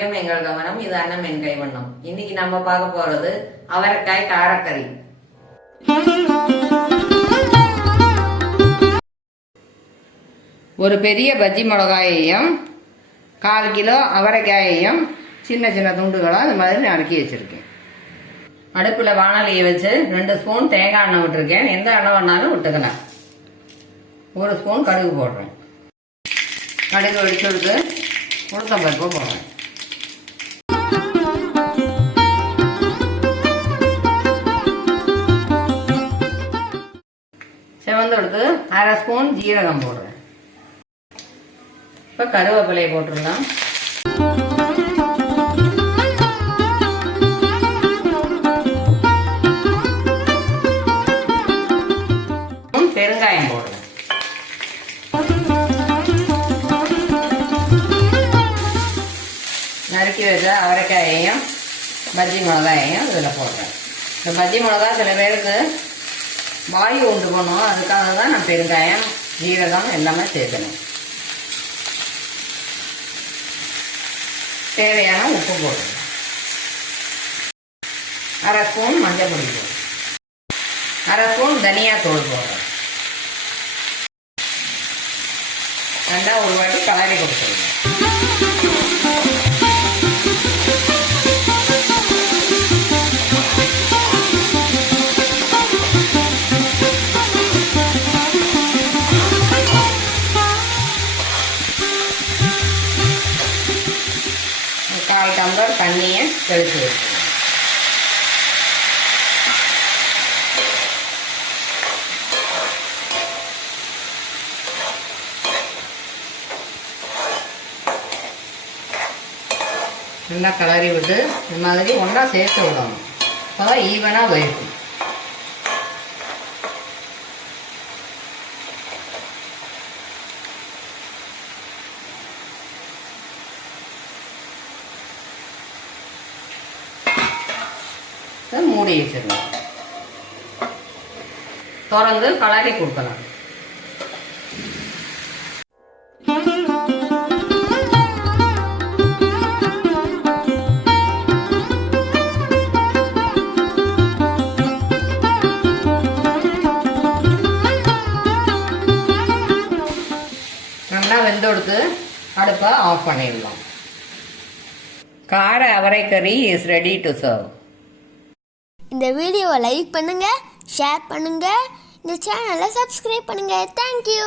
ஆரோக்கியம் எங்கள் கவனம். இது அன்னம் என் கைவண்ணம். இன்னைக்கு நம்ம பார்க்க போறது அவரைக்காய் காரக்கறி. ஒரு பெரிய பஜ்ஜி மிளகாயையும் 1/4 கிலோ அவரைக்காயையும் சின்ன சின்ன துண்டுகளாக இந்த மாதிரி நறுக்கி வச்சிருக்கேன். அடுப்பில் வானலியை வச்சு 2 ஸ்பூன் தேங்காய் எண்ணெய் விட்டுருக்கேன். எந்த எண்ணெய் வேணாலும் விட்டுக்கலாம். 1 ஸ்பூன் கடுகு போடுறேன். கடுகு வெடிச்சுடுத்து உளுத்தம் பருப்பு போடுறேன். செவந்து எடுத்து 1/2 ஸ்பூன் ஜீரகம் போடுறேன். இப்போ கருவேப்பிலையை போட்டுடலாம். பெருங்காயம் போடுறேன். நறுக்கி வச்ச அவரைக்காயையும் பஜ்ஜி மிளகாயையும் இதில் போடுறேன். இந்த பஜ்ஜி மிளகா சில பேருக்கு வாயு உண்டு பண்ணும். அதுக்காக தான் நான் பெருங்காயம் ஜீரகம் எல்லாமே சேர்க்கணும். தேவையான உப்பு போடுறேன். 1/2 ஸ்பூன் மஞ்சள் பொடி போடுறேன். 1/2 ஸ்பூன் தனியாத்தூள் போடுறேன். நல்லா ஒரு வாட்டி கலரி கொடுத்துருங்க. கால் டம்ளர் தண்ணியை தெளித்து வச்சுக்கணும். நல்லா கலரி விட்டு இந்த மாதிரி ஒன்றா சேர்த்து விடணும். அப்போதான் ஈவனாக வரும். மூடி வச்சிடலாம். திறந்து கலரி கொடுக்கலாம். நல்லா வெந்தெடுத்து அடுப்பை ஆஃப் பண்ணிடலாம். கார அவரைக்கறி இஸ் ரெடி டு சர்வ். இந்த வீடியோவை லைக் பண்ணுங்க, ஷேர் பண்ணுங்க, இந்த சேனலை சப்ஸ்கிரைப் பண்ணுங்க. தேங்க்யூ.